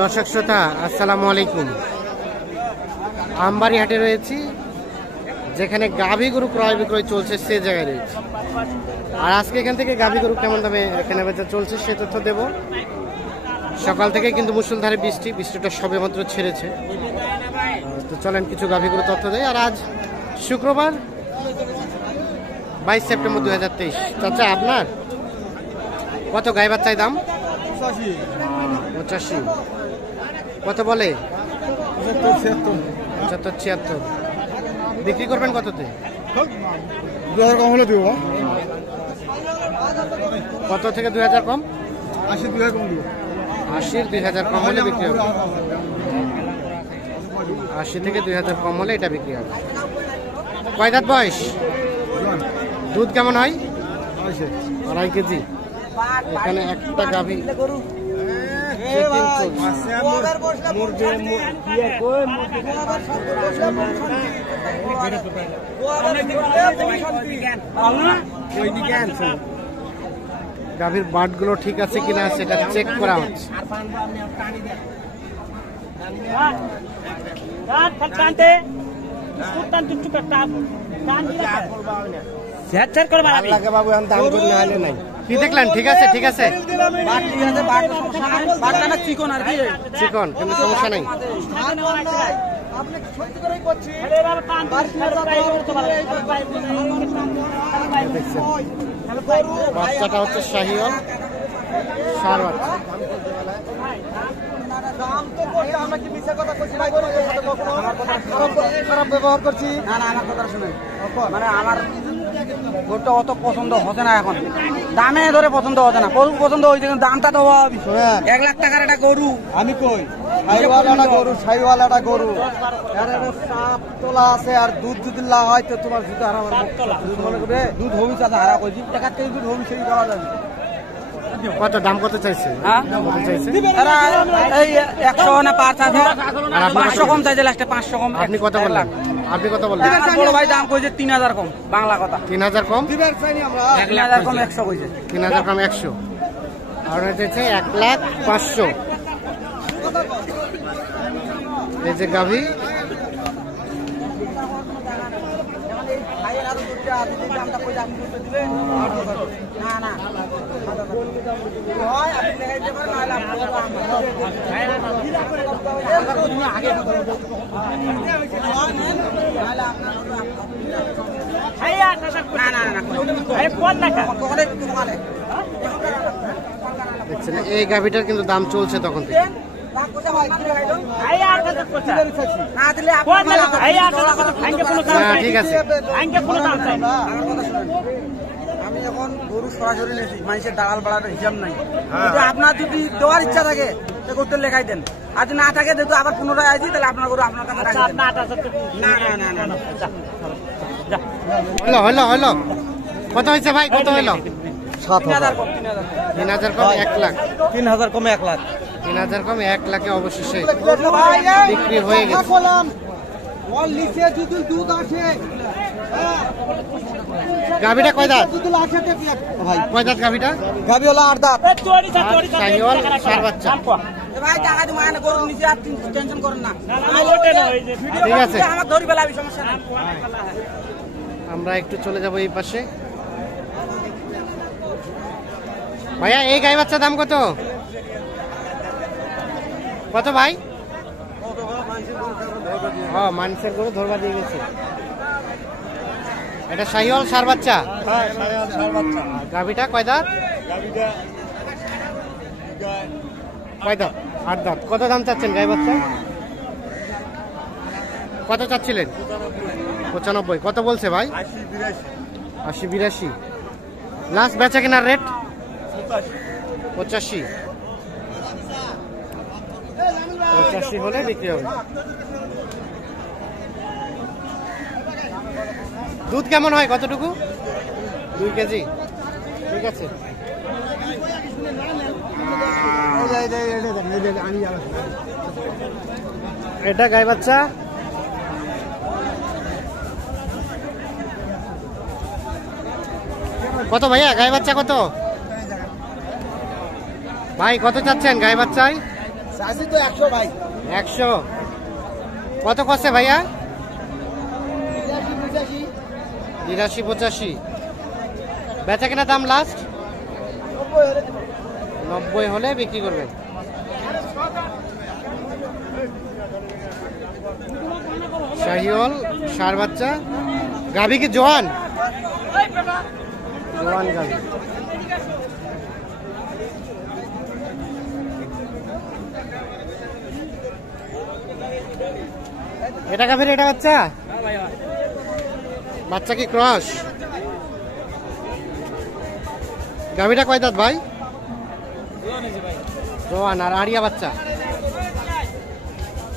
দর্শক শ্রোতা আসসালামু আলাইকুম। আমবাড়ি হাটে রয়েছি, যেখানে গাভী গরু ক্রয় বিক্রয় চলছে সে জায়গায় রয়েছে। আর আজকে এখান থেকে গাভী গরু কেমন দামে কেনা বেচা চলছে সে তথ্য দেব। সকাল থেকে কিন্তু মুষলধারে বৃষ্টিটা সবে মাত্র ছেড়েছে। তো চলেন কিছু গাভী গরু তথ্য দেয়। আর আজ শুক্রবার 22 সেপ্টেম্বর 2023। চাচা আপনার কত গাই বাচ্চায় দাম? 85। কত বলে? 75-76। বিক্রি করবেন কততে? 2000 কম হলে দিব। কত থেকে 2000 কম? 80 2000 কম দিব। 80 2000 কম হলে বিক্রি হবে। 80 থেকে 2000 কম হলে এটা বিক্রি হবে। কয় দাঁত বয়স? দুধ কেমন হয়? 2.5 কেজি। এখানে একটা গাভী গাভীর বাট গুলো ঠিক আছে কিনা সেটা চেক করা হচ্ছে। কি দেখলেন? ঠিক আছে ঠিক আছে, চিকন কিন্তু সমস্যা নাই। বাচ্চাটা হচ্ছে শাহিওয়াল ষাঁড় বাচ্চা। খারাপ ব্যবহার করছি না, আমার কথা শুনে। মানে আমার গরুটা অত পছন্দ হচ্ছে না, এখন দামে ধরে পছন্দ হচ্ছে না। গরু পছন্দ হয়েছে কিন্তু দামটা তো 1 লাখ টাকার একটা গরু। আমি কই সাইওয়ালাটা গরু সাপ তোলা আছে, আর দুধ যদি লা হয় তো তোমার জুতো আর আমার মনে করবে দুধ হবি চাচা হারা কইছি টাকা থেকে দুধ হবি সেই পাওয়া যাবে। কত দাম কত চাইছে? কত চাইছে? এই 100 না 5 আছে, 500 কম চাইছে লাস্টে, 500 কম। আপনি কত বললেন? আপনি কত বললেন? বড় ভাই দাম কইছে 3000 কম, বাংলা কথা। 3000 কম? 3000 কম 100 কইছে। 3000 কম 100। আর হচ্ছে 1,05,000। এই যে গাভী দেখছেন, এই গাভীটার কিন্তু দাম চলছে তখন থেকে। ঠিক আছে, আমি এখন গরু সরাসরি নিয়েছি, মানুষের দালাল বাড়ার হিসাব নাই। আপনার যদি দেওয়ার ইচ্ছা থাকে করতে লেখাই দেন, আর যদি না থাকে যেহেতু আবার পুনরায় আসি, তাহলে আপনার গরু আপনার কাছে হলো হলো হলো। কত হয়েছে ভাই? কত হলো? 7,000 কম। 3000 কম 1 লাখ। 3000 কমে 1 লাখ। 3000 কম 1 লাখে অবশেষে বিক্রি হয়ে গেছে। গাভীটা কয় দাঁত? কয় দাঁত গাভীটা? গাভী হলো 8 দাঁত। শাহিওয়াল ষাঁড় বাচ্চা। ভাই টাকা দিয়ে মানে গরু নিচে আর টেনশন করেন না। ঠিক আছে, আমার ধরি ফেলাবি, সমস্যা নাই। আমরা একটু চলে যাব এই পাশে। ভাইয়া এই গাই বাচ্চার দাম কত? কত ভাই? মানুষের গরু ধরবা দিয়ে গেছে। এটা শাহিওয়াল ষাঁড় বাচ্চা। গাভীটা কয় দাঁত? কয় দাঁত? 8 দাঁত। কত দাম চাচ্ছেন গাই বাচ্চা? কত চাচ্ছিলেন? 95। কত বলছে ভাই? 80-82। লাস্ট বেচা কেনার রেট 85। 85 হলে বিক্রি হবে। দুধ কেমন হয়? কতটুকু? 2 কেজি। ঠিক আছে, এটা গাই বাচ্চা। কত ভাইয়া গাই বাচ্চা কত? ভাই কত চাচ্ছেন গাই বাচ্চায়? চাষি তো 100 ভাই। 100 কত কষে ভাইয়া? 82-85 বেচা কেনা দাম লাস্ট 90 হলে বিক্রি করবেন। শাহিওয়াল ষাঁড় বাচ্চা, গাভী কি জোয়ান? জোয়ান গাভী। এটা গাভীর এটা বাচ্চা? বাচ্চা কি ক্রস? গাভীটা কয় দাঁত ভাই? জোয়ান। আর আড়িয়া বাচ্চা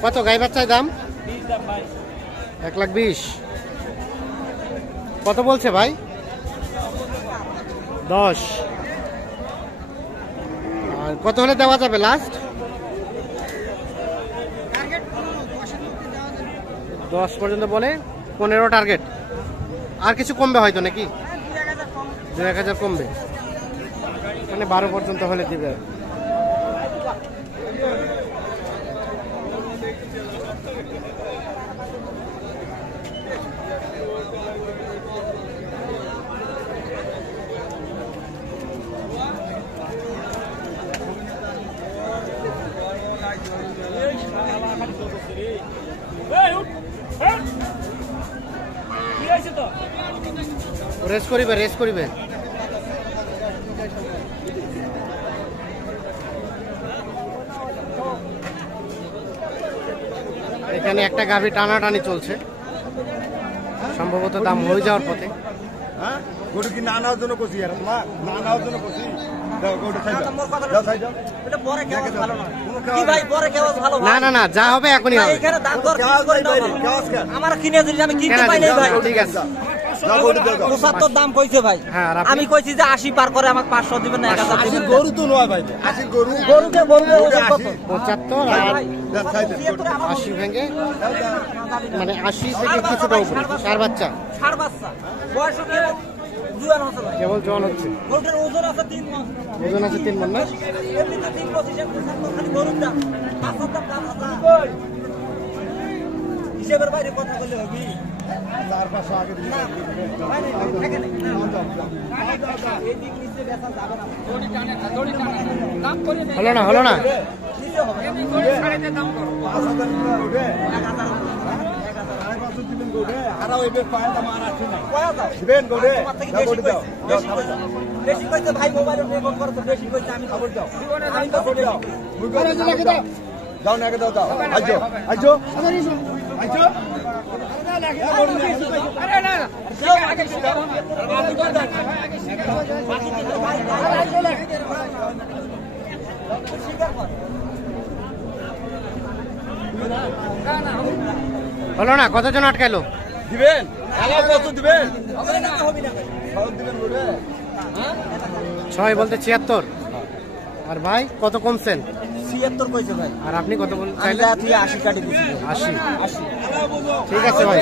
কত গাই বাচ্চার দাম? 1,20,000। কত বলছে ভাই? 10। আর কত হলে দেওয়া যাবে লাস্ট? 10 পর্যন্ত বলে, 15 টার্গেট। আর কিছু কমবে হয়তো নাকি? 2-1,000 কমবে, মানে 12 পর্যন্ত হলে দিবে। রেস করিবে, রেস করিবে। এখানে একটা গাভী টানাটানি চলছে, সম্ভবত দাম হয়ে যাওয়ার পথে। হ্যাঁ গরু কি না নেওয়ার জন্য কষি আর মা না নেওয়ার জন্য কষি দাও গরু খাই দাও খাই দাও এটা পরে কেমন ভালো না কি ভাই, পরে কেমন ভালো না না না, যা হবে এখনই হবে। এখানে দাম দর কি করে দাও আমার কিনে দিলি, আমি কিনতে পাই নাই ভাই। ঠিক আছে, দাও গরু দাও 75 দাম কইছে ভাই। হ্যাঁ, আর আপনি? আমি কইছি যে 80 পার করে আমাকে 500 দিবেন না, 1000 আসি দিবেন। গরু তো নয় ভাই, আসি গরু গরুকে গরুকে ওজন কত? 75 আর দাও খাই দাও 80 ভেঙে, মানে 80 থেকে কিছুটা উপরে। ষাঁড় বাচ্চা, ষাঁড় বাচ্চা, বয়স কি জুয়ান হচ্ছে ভাই। কেবল জোয়ান হচ্ছে। গরুটার ওজন আছে 3 মণ। ওজন আছে 3 মণ না? এমনি তো 3 খালি গরুর দাম 500 দাম হিসেবের বাইরে কথা বললে হবে। 4-500 আগে দিবি হলো না, হলো না। 5,000 উঠে 1,500 দিবেন গরু আর ওইবে পায় দাম আর আছে না দিবেন গরু দাও গরু দাও দাও খাবার দাও বেশি কইতে ভাই মোবাইলে রেকর্ড করতে বেশি কইতে আমি খবর দাও আমি তো খাবার দাও মুই গরু লাগে দাও দাও না দাও দাও আইজো আইজো আইজো হলো না, কতজন আটকাইলো? দিবেন আলাও কত দিবেন সব দিবেন গরু 6 বলতে 76। আর ভাই কত কমছেন? 76 কইছে ভাই। আর আপনি কত বলছেন? আমি যা তুই 80 কাটি দিছি 80। 80 ঠিক আছে ভাই,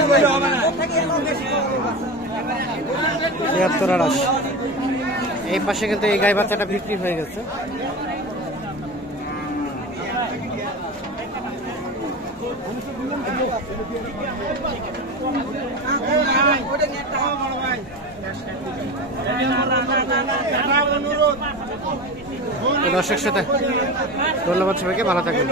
76 আর 80। এই পাশে কিন্তু এই গাই বাচ্চাটা বিক্রি হয়ে গেছে। দর্শক সাথে ধন্যবাদ সবাইকে, ভালো থাকবেন।